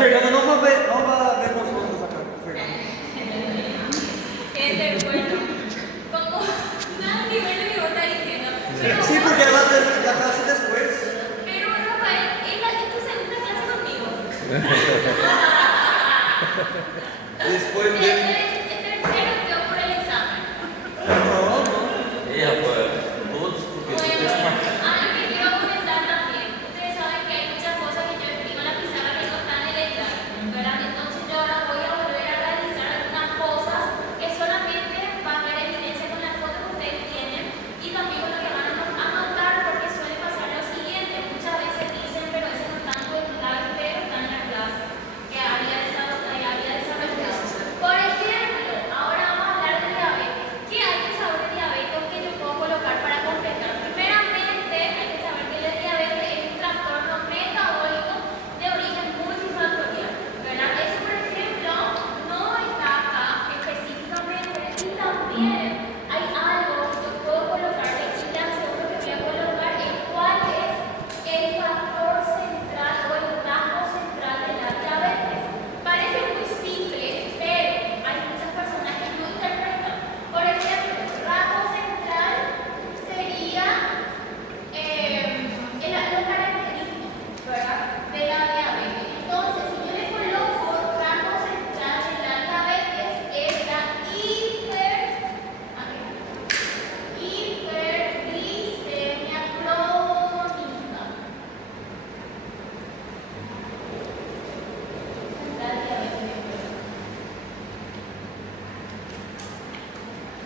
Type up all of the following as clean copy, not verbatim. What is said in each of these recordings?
Fernando no va a ver nosotros acá. Fernando. Gente, bueno, como nada que ver lo que vos estás diciendo. Pero, Sí, porque él va a tener la clase después. pero Rafael, es tu segunda clase conmigo. Después El tercero quedó por el examen. No. Todos, porque Bueno, tú te algo que quiero comentar también. Ustedes saben que hay muchas cosas que yo escribo en la pizarra que no están en el slide, ¿verdad? Entonces yo ahora voy a volver a realizar algunas cosas que solamente van a ver evidencia con las fotos que ustedes tienen y también con lo que van a anotar, porque suele pasar lo siguiente. Muchas veces dicen, pero eso no está en tu slide, pero está en la clase que había desarrollado. Por ejemplo, ahora vamos a hablar de diabetes. ¿Qué hay que saber de diabetes que yo puedo colocar para completar? Primeramente, hay que saber que la diabetes es un trastorno metabólico de origen multifactorial, ¿verdad? Eso, por ejemplo, no está acá específicamente y también hay algo que yo puedo colocarle y la segunda que voy a colocar es cuál es el factor central o el rasgo central de la diabetes. Parece muy simple, pero hay muchas personas que no interpretan. Por ejemplo, el rasgo central sería los característicos, ¿verdad?, de la diabetes. Entonces, si yo le coloco rasgo central de la diabetes, es la hiperglicemia crónica. La diabetes.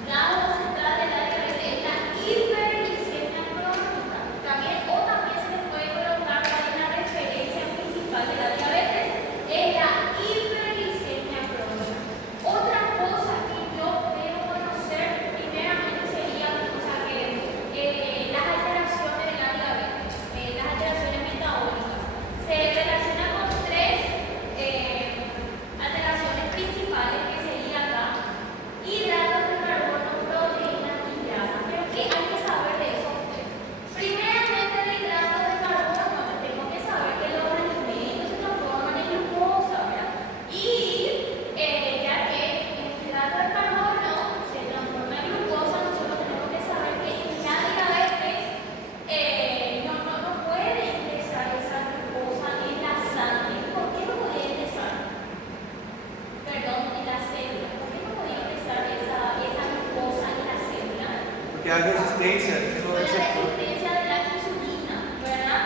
Rasgo central de la diabetes es la hiperglicemia crónica. También se le puede colocar cuál es la referencia principal de la diabetes, es la hiperglicemia crónica. Otra cosa que yo debo conocer primeramente sería las alteraciones de la diabetes, las alteraciones metabólicas. Se relaciona con tres alteraciones principales que sería acá: hidratos de carbono, proteínas y grasas. Pero ¿qué hay que saber de esos tres? Primeramente, de hidratos de carbono, yo tengo que saber que los alimentos se transforman en glucosa, ¿verdad? Y ya que el hidrato de carbono se transforma en glucosa, nosotros tenemos que saber que en la diabetes no puede ingresar esa glucosa en la sangre. ¿Por qué no podía ingresar? Perdón, en la célula. ¿Por qué no podía ingresar esa glucosa en la célula? Porque hay resistencia. Por la resistencia de la insulina, ¿verdad?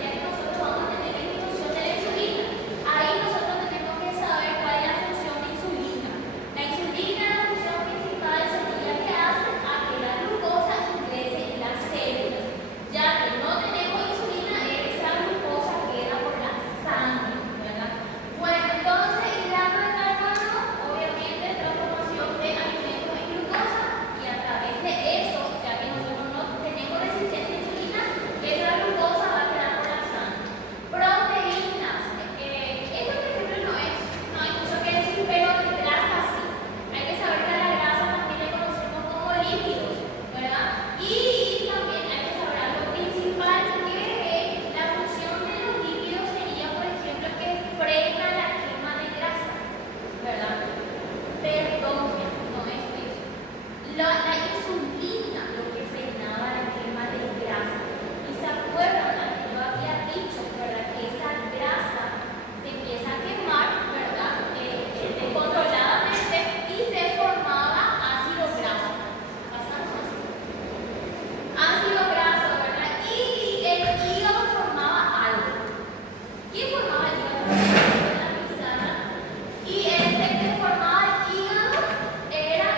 Ya que nosotros vamos a tener la disminución de la insulina, ahí nosotros tenemos que saber cuál es la función de insulina. La insulina, la función principal sería que hace a que la glucosa ingrese en las células. Ya que no tenemos insulina, esa glucosa queda por la sangre, ¿verdad? Bueno, entonces hidrato de carbono, obviamente transformación de alimentos en glucosa, y a través de eso, ya que nosotros no tenemos resistencia a insulina, esa glucosa va a quedar por la sangre. Proteínas, esto por ejemplo no hay mucho que decir, pero grasa sí. Hay que saber que a la grasa también le conocemos como lípidos, ¿verdad? Y también hay que saber algo principal, que la función de los lípidos sería, por ejemplo, que frena la quema de grasa, ¿verdad? Perdón, no es eso. La insulina lo que frenaba la quema de grasa. Y se acuerdan que yo había dicho, ¿verdad?, que esa grasa se empieza a quemar, ¿verdad?, descontroladamente, y se formaba ácido graso. Pasamos así. Ácido graso, ¿verdad? Y el hígado formaba algo. ¿Quién formaba el hígado? En la pizarra. Y ese que formaba el hígado era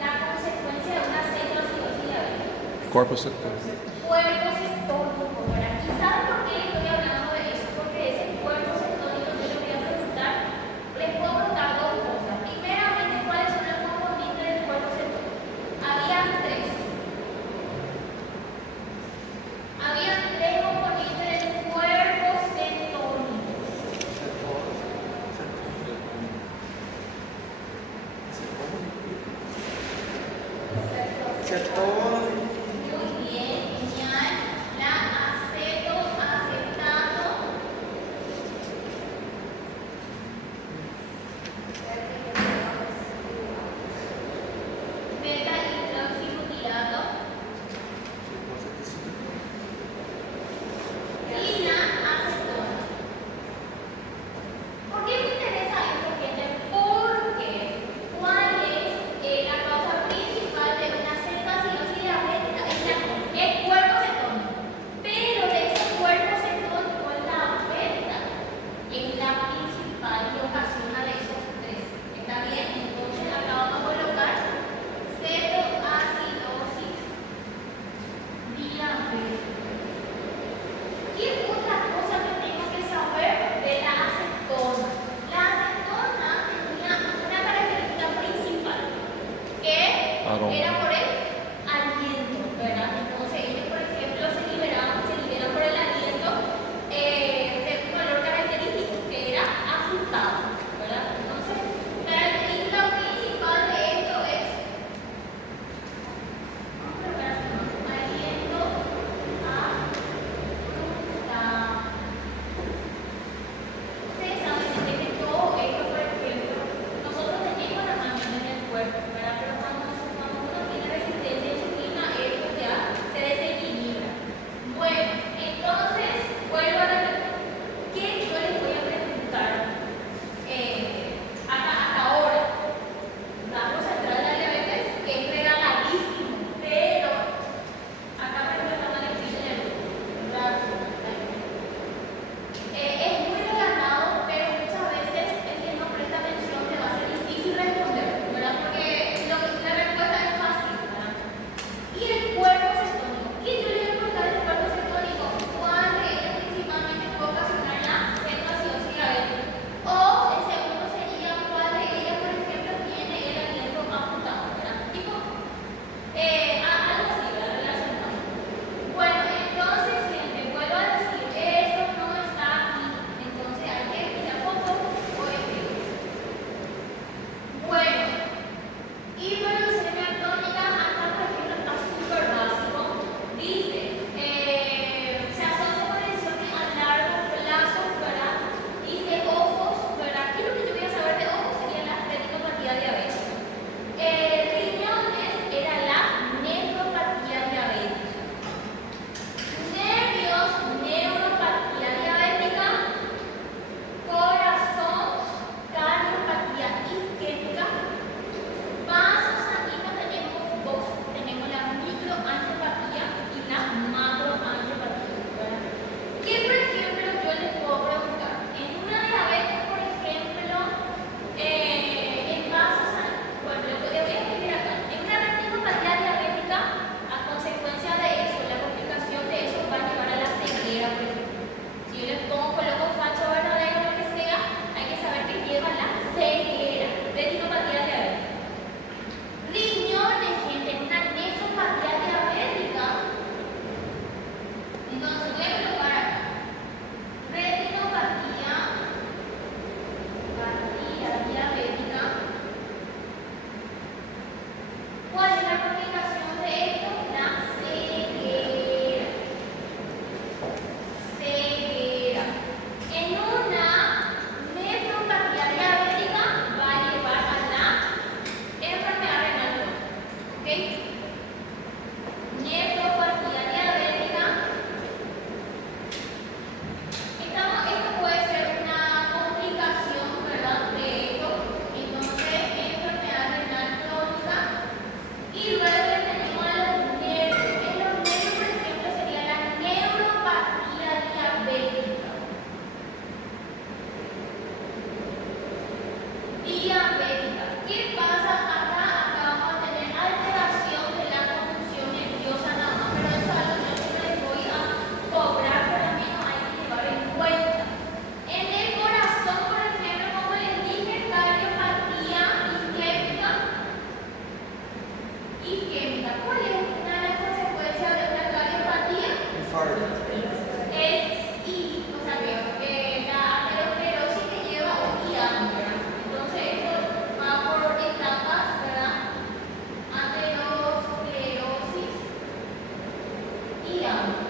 la consecuencia de una cetocidosis diabética. Corpo sector. Cuerpo cetónico, ¿verdad? ¿Y saben por qué estoy hablando de eso? Porque ese cuerpo cetónico, yo les voy a preguntar, les puedo preguntar dos cosas. Primeramente, ¿cuáles son los componentes del cuerpo cetónico? Habían tres componentes del cuerpo cetónico. Cetona. Muy bien, genial. La acetato. Aroma. era por el aliento, ¿verdad? Entonces ellos, por ejemplo, se liberan por el aliento de un olor característico que era afrutado, ¿verdad? Entonces, la característica principal de esto es aliento afrutado. Ustedes saben gente, que todo esto, por ejemplo, nosotros tenemos las manos en el cuerpo, ¿verdad? Pero cuando uno tiene resistencia a insulina, esto ya se desequilibra. Bueno, entonces, vuelvo a repetir, ¿qué yo les voy a preguntar hasta ahora? Dato central de la diabetes, que es regaladísimo, pero acá por ejemplo está mal escrito en el brazo. Es muy regalado, pero muchas veces el que no presta atención te va a ser difícil responder, ¿verdad? Porque la respuesta es fácil, ¿verdad? Y el cuerpo cetónico. ¿Qué yo le voy a contar del cuerpo cetónico? ¿Cuál de ellos principalmente puede ocasionar la cetoacidosis diabética? O el segundo sería cuál de ellas, por ejemplo, tiene el aliento afrutado, ¿verdad? Tipo, algo así, ¿verdad? Relacionado. Bueno, entonces, gente, vuelvo a decir, esto no está aquí. Entonces, hay que ir a foto o escribir. Bueno, hiperglucemia crónica, acá por ejemplo está súper básico. Dice, se asocia con lesiones a largo plazo, ¿verdad? Dice ojos, ¿verdad? Aquí lo que yo voy a saber de ojos sería la retinopatía diabética. Riñones era la nefropatía diabética. Nervios, neuropatía diabética. Corazón, cardiopatía isquémica. Vasos sanguíneos tenemos dos. Tenemos la microangiopatía y la macroangiopatía, ¿verdad? ¿Qué, por ejemplo, yo les puedo preguntar? En una diabetes, por ejemplo, en vasos sanguíneos, bueno, lo que voy a escribir acá, en una retinopatía diabética, a consecuencia de eso, la complicación de eso va a llevar a la ceguera, por ejemplo. Si yo les coloco facho verdadero o lo que sea, hay que saber que lleva la ceguera, retinopatía diabética. Riñones, gente, una nefropatía diabética. Entonces voy a colocar acá retinopatía diabética. ¿Cuál es la complicación de esto? La ceguera. Ceguera. En una nefropatía diabética va a llevar a la enfermedad renal crónica, ¿ok? Nefropatía diabética. Esto puede ser una complicación, ¿verdad? De esto. Entonces, enfermedad renal crónica. Y luego tenemos a los nervios. En los nervios, por ejemplo, sería la neuropatía diabética. ¿Qué pasa acá? Acá vamos a tener alteración de la conducción nerviosa nada más, pero eso es algo que yo les voy a cobrar, por lo menos hay que llevar en cuenta. En el corazón, por ejemplo, como les dije, cardiopatía isquémica. ¿Cuál es una de las consecuencias de una cardiopatía? Infarto. O sea, que la aterosclerosis que lleva un diámetro. Entonces, esto va por etapas, ¿verdad? Aterosclerosis y diámetro.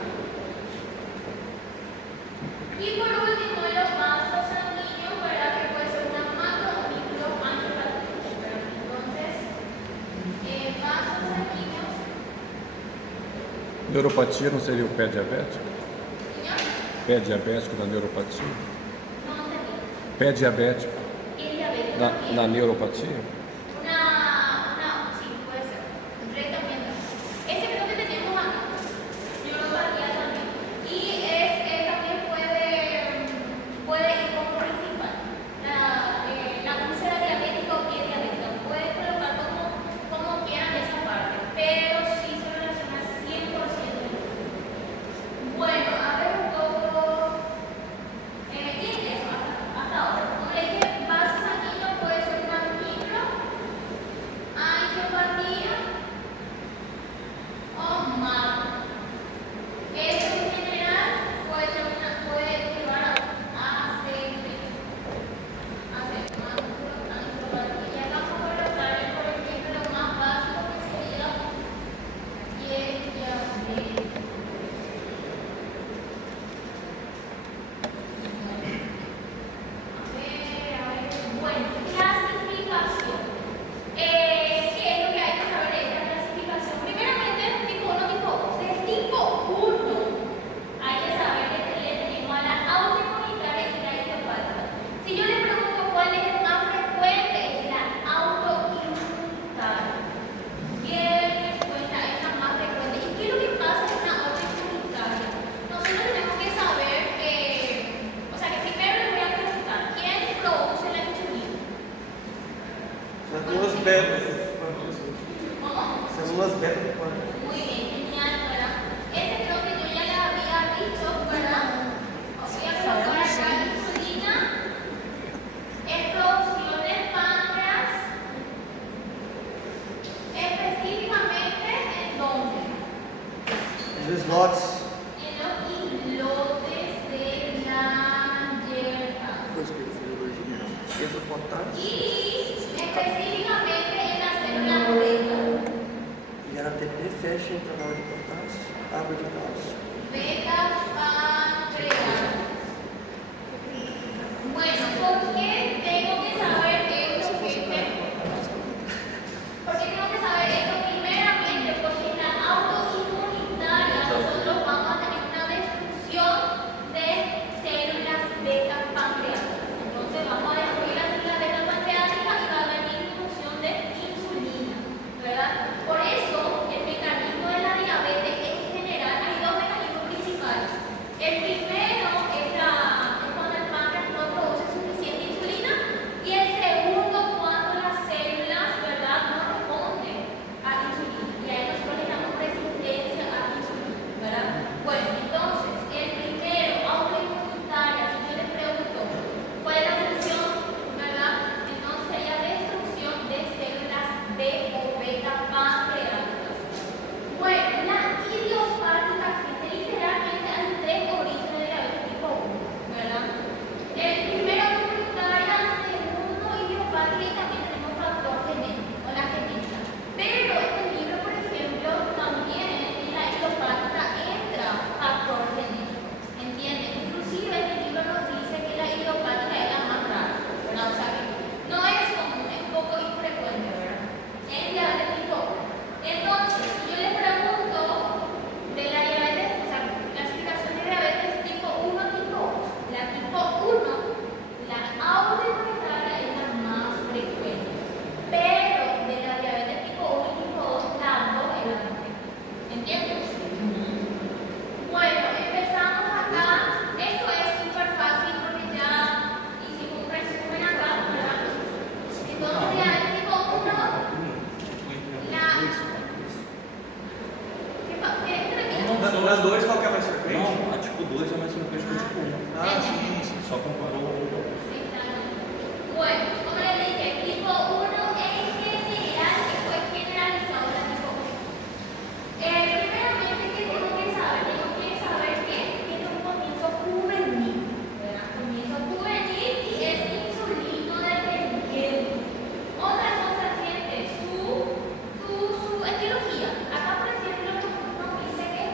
Y por último, los vasos sanguíneos, ¿verdad? Que puede ser una macro o microangiopatía. Entonces, vasos sanguíneos. Neuropatia não seria o pé diabético? Señor, Pé diabético da neuropatia? no entendí. Pé diabético ¿Qué diabetes? na neuropatia? Sí, puede ser. Directamente. Ese creo que tenemos acá. Neuropatía también. Y también puede ir como principal. La úlcera diabética o pie diabética. Puede colocar como quieran esa parte. Pero sí se relaciona 100%. Bueno, a ver un poco. Y eso, hasta ahora. Como le dije, vaso sanguíneo puede ser una micro Son las beta. Muy bien, genial, ¿verdad? Ese creo que yo ya le había dicho, ¿verdad? Os voy a colocar acá insulina, es producción del páncreas, específicamente en dónde? Los slots. En los islotes de la hierba. Y específicamente en las células beta. E a ATP fecha em canal de potássio, água de cálcio. Beta pancreas. Bueno, ¿por qué tengo que saber esto, gente? ¿Por qué tengo que saber esto? Primeramente, porque en la autoinmunitaria nosotros vamos a tener una destrucción de células beta pancreáticas. Entonces vamos a destruir las células beta pancreáticas y va a haber disminución de insulina, ¿verdad? Por eso el mecanismo de la diabetes en general hay dos mecanismos principales. El primero es cuando el páncreas no produce suficiente insulina y el segundo cuando las células, ¿verdad?, no responden a insulina y ahí nosotros le damos resistencia a insulina, ¿verdad? Bueno, entonces el primero, autoinmunitaria, si yo les pregunto cuál es la función, ¿verdad? Entonces sería destrucción de células B o beta pancreáticas. Bueno, la idiopática, gente, literalmente hay tres orígenes de diabetes tipo 1, ¿verdad? El primero autoinmunitaria, segundo idiopática y también tenemos factor genético o la genética. Pero este libro, por ejemplo, también en la idiopática entra factor genético, ¿entienden? Inclusive este libro nos dice que la idiopática es la más rara, ¿verdad? O sea que no es común, es un poco infrecuente, ¿verdad? En diabetes tipo 1. Entonces, si yo les pregunto de la diabetes, o sea, clasificación de diabetes tipo 1, tipo 2, la tipo 1, la autoinmunitaria es la más frecuente, pero de la diabetes tipo 1 y tipo 2, la 2 es la más frecuente. ¿Entiendes? Bueno, empezamos acá. Esto es súper fácil porque ya hicimos un resumen acá, ¿verdad? Entonces, diabetes tipo 1, Nas dores, qual que é mais frequente? Não, a tipo 2 é mais frequente que a tipo 1. Ah, sim, sim. Só comparou. Bueno, como les dije, tipo 1 en general, esto es generalizado la tipo 1. Primeramente, ¿qué tengo que saber? Tengo que saber que tiene un comienzo juvenil, ¿verdad? Comienzo juvenil y es insulino dependiente. Otra cosa, gente, su etiología. Acá, por ejemplo, nos dice que,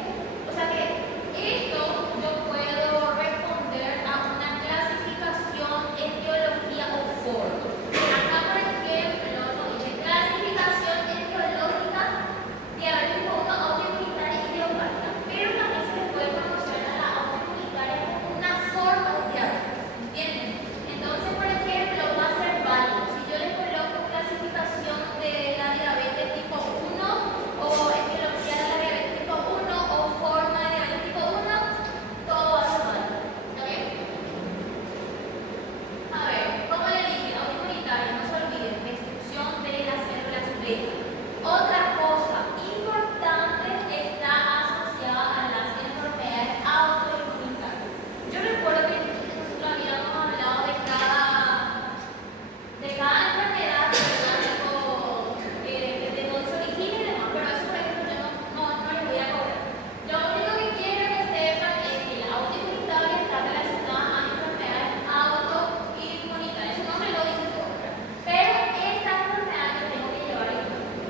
o sea que esto yo puedo responder a una clasificación, etiología o forma. Acá, por ejemplo, nos dice clasificación etiológica, diabetes tipo 1, autoinmunitaria y idiopática. Pero también se le puede conocer a la autoinmunitaria como una forma de diabetes, ¿entienden? Entonces, por ejemplo, va a ser válido. Si yo les coloco clasificación de la diabetes tipo 1 o etiología de la diabetes tipo 1 o forma de diabetes tipo 1, todo va a ser válido. ¿Está bien? A ver, como le dije, autoinmunitaria, no se olviden, destrucción de las células beta. Otra cosa importante está asociada a las enfermedades autoinmunitarias. Yo recuerdo que nosotros habíamos hablado de cada enfermedad, ¿verdad? Tipo, de dónde se origina y demás, pero eso, por ejemplo, yo no les voy a cobrar. Lo único que quiero que sepan es que la autoinmunitaria está relacionada a enfermedades autoinmunitarias. Su nombre lo dice todo, ¿verdad? Pero esta enfermedad yo tengo que llevar en cuenta.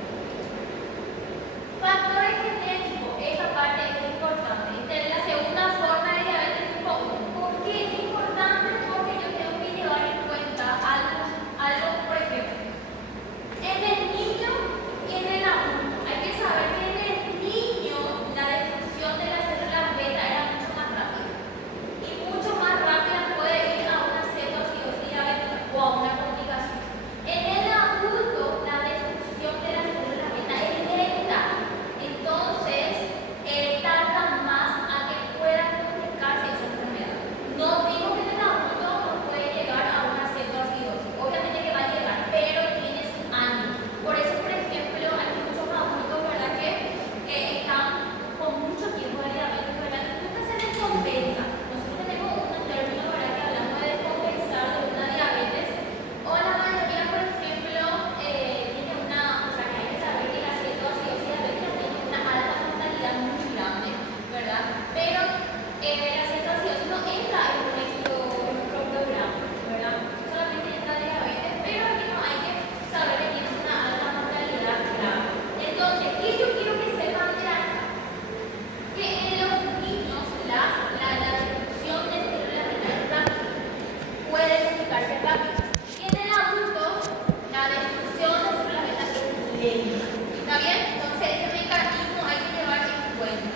¿Está bien? Entonces ese mecanismo hay que llevar en cuenta.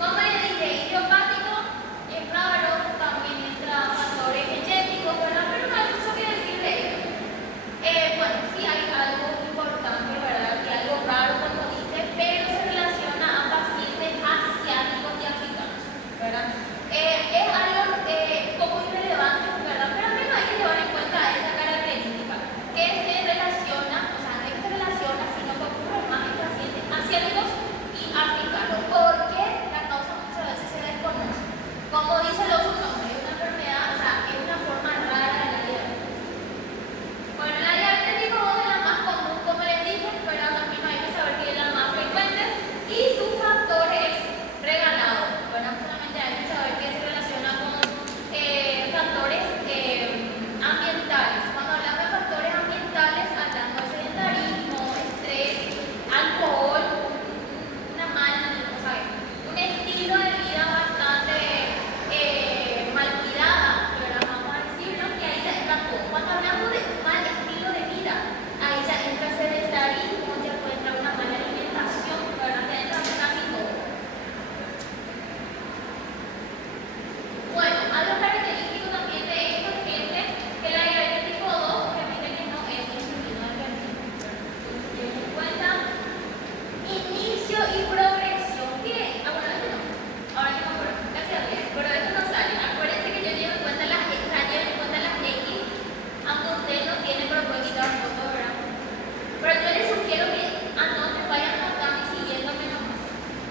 Como les dije, idiopático, es raro, también entra factores genéticos, ¿verdad? Pero no hay mucho que decir de ello. Bueno, sí hay algo importante, ¿verdad? Y algo raro como dice, pero se relaciona a pacientes asiáticos y africanos, ¿verdad? Es algo poco irrelevante, ¿verdad? Pero al menos hay que llevar en cuenta esa característica, que se relaciona, o sea, no es que se relaciona, sino que ocurre más en pacientes asiáticos y africanos, porque la causa muchas veces se desconoce. Como dice el otro nombre, es una enfermedad, o sea, es una forma rara de la diabetes. Bueno, la diabetes tipo 2 es la más común, como les dije, pero también hay que saber que es la más frecuente y sus factores regalados. Bueno, solamente hay que saber que se relaciona con factores ambientales. Cuando hablamos de factores ambientales, hablamos de sedentarismo, estrés, alcohol, una mala, un estilo de vida bastante mal cuidada, ¿verdad? Vamos a decirlo, que ahí ya entra todo. Cuando hablamos de un mal estilo de vida, ahí ya entra sedentarismo, ya puede entrar una mala alimentación, ¿verdad? Ya entra casi todo. Bueno, algo característico también de esto, gente, que la diabetes tipo 2, obviamente que no es insulino dependiente. Entonces, tienen en cuenta inicio y progresión. ¿Qué? Bueno, esto no. Ahora que me acuerdo, gracias a Dios, pero esto no sale. Acuérdense que yo llevo en cuenta las X, aunque usted no tiene, pero puede quitar foto, ¿verdad? Pero yo les sugiero que anoten, vayan anotando y siguiéndome nomás.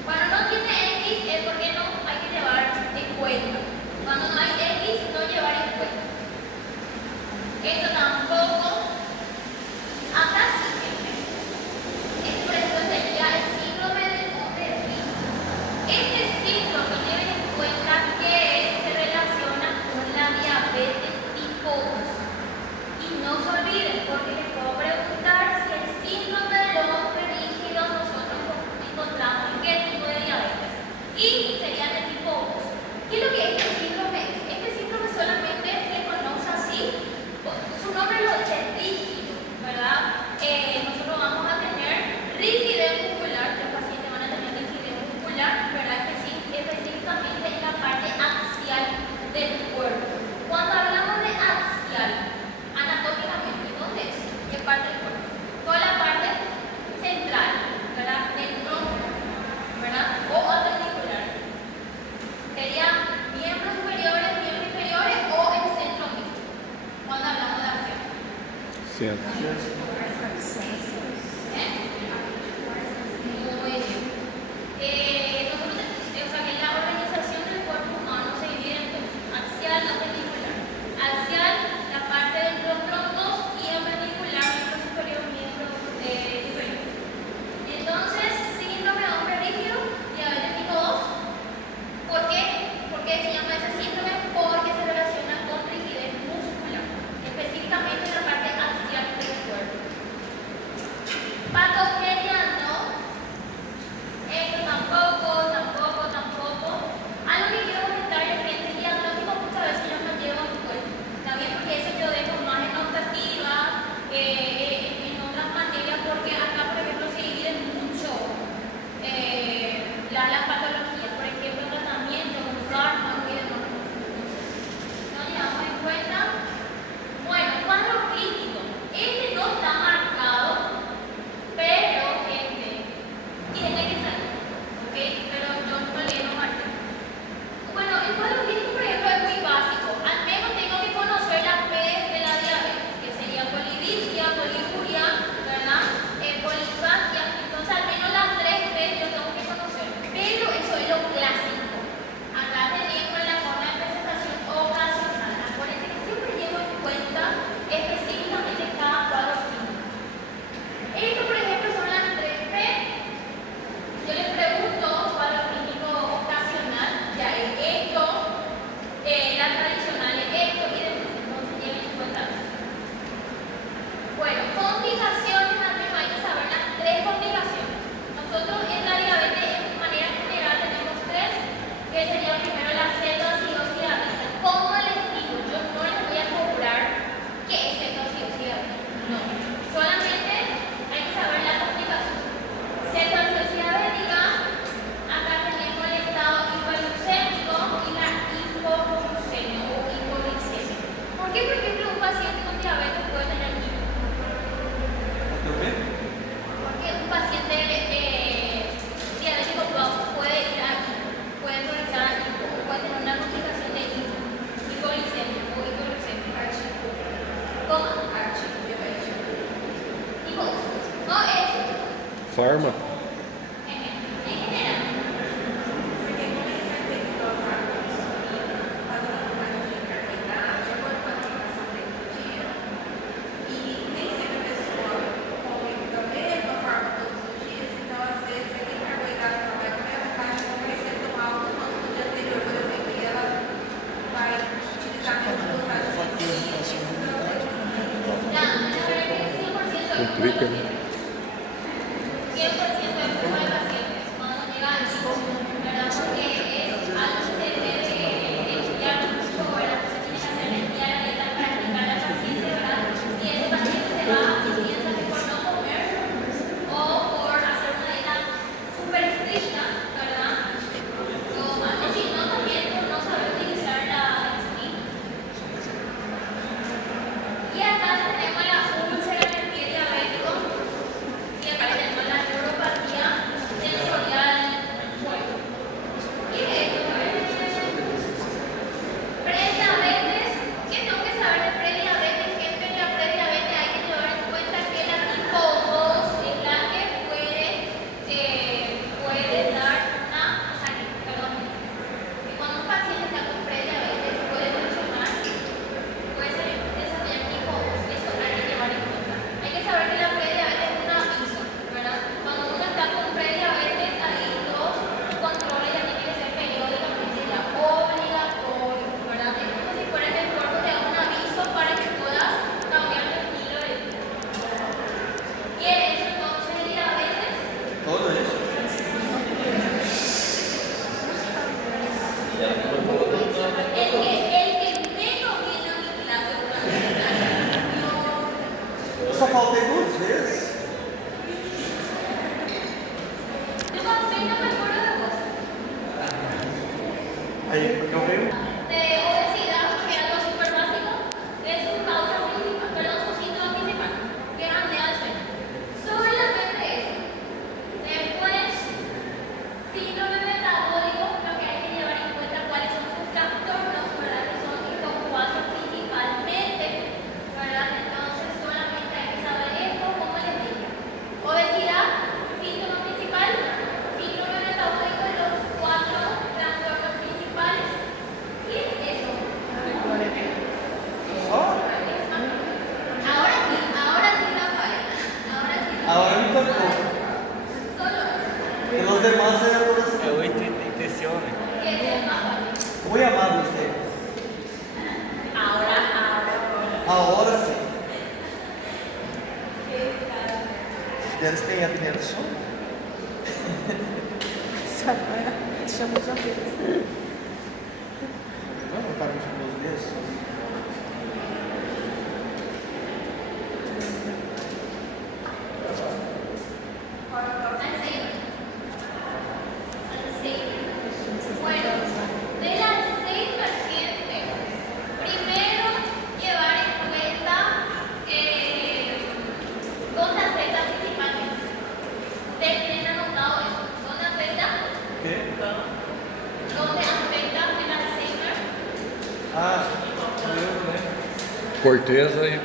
Cuando no tiene X es porque no hay que llevar en cuenta. Cuando no hay X, no llevar en cuenta. Esto tampoco. Acá sí, gente. Este, por ejemplo, sería el síndrome del hombre rico. Este síndrome tienen en cuenta que se relaciona con la diabetes tipo 2. Y no se olviden, porque les puedo preguntar si el síndrome del hombre rígido nosotros encontramos en qué tipo de diabetes. Y sería del tipo 2. ¿Qué es lo que este síndrome es? Este síndrome solamente se conoce así, su nombre lo dice rígido, ¿verdad? Nosotros vamos a tener rigidez muscular, los pacientes van a tener rigidez muscular, ¿verdad? Específicamente en la parte axial del cuerpo. Cuando hablamos de axial, anatómicamente, ¿dónde es? ¿Qué parte del cuerpo? Toda la parte central, ¿verdad? Del tronco, ¿verdad? O appendicular. Sería miembros superiores, miembros inferiores o el centro mismo, cuando hablamos de axial. Centro. Muy bien. Nosotros, o sea, que la organización del cuerpo humano se divide en dos: axial, appendicular. Axial, la parte de los troncos, y appendicular, miembro superior, miembro inferior. Entonces, síndrome de hombre rígido, diabetes tipo 2. ¿Por qué? ¿Por qué se llama ese síndrome? Porque se relaciona con rigidez muscular, específicamente en la parte axial del cuerpo. Patogenia no, esto tampoco. No, es Farma. en general. Ya, la verdad que 100% Un triple. 100% el flujo de pacientes cuando llega al chico, ¿verdad? Porque es algo que se debe estudiar mucho, ¿verdad? Que se tiene que hacer en el día a día para explicar al paciente, ¿verdad? Y ese paciente se va y piensa que por no comer o por hacer una dieta súper estricta, ¿verdad? O si no, también por no saber utilizar la insulina. Y acá tenemos la úlcera en el pie diabético y acá tenemos la neuropatía sensorial fuerte. ¿Qué es esto? Prediabetes. ¿Qué tengo que saber de prediabetes? Gente, la prediabetes hay que llevar en cuenta que la tipo 2 es la que puede dar una, o sea, perdón, que cuando un paciente está con prediabetes puede evolucionar. Puede ser desarrollar tipo 2, eso hay que llevar en cuenta. Hay que saber que la prediabetes es un aviso, ¿verdad? Cuando uno está con prediabetes, ahí los controles ya tienen que ser periódicamente ya obligatorios, ¿verdad? Es como si fuera que el cuerpo te da un aviso para que puedas cambiar tu estilo de vida. ¿Y eso entonces diabetes? Todo eso. El que menos viene a mi clase Eu só faltei 2 vezes. yo cuando no me acuerdo de vos. Aí eu venho. De obesidad, que es algo súper básico, es su causa principal, perdón, su síntoma principal, que es apnea del sueño. Solamente eso. Después, síndrome metabólico, lo que hay que llevar en cuenta cuáles son sus trastornos, ¿verdad? Que son estos 4 principalmente, ¿verdad? Entonces, solamente hay que saber esto, como les dije. Obesidad, síntoma principal, síndrome metabólico de los 4 trastornos principales. Y eso. Só? Ahora sí, Rafael. Ahora sí. Agora me tocou. Solo Porque los demás eram assim. É 8,37. que es más fácil. Muy amado usted. Ahora. Ahora sim. Eles têm apneia do sono? Chama de apenas. Não, não para os meus dedos. Bueno, del Alzheimer, gente, primero llevar en cuenta dónde afecta principalmente. ¿Ustedes tienen anotado eso? ¿Dónde afecta? O quê? ¿Dónde afecta el Alzheimer? Ah, eu lembro. Corteza e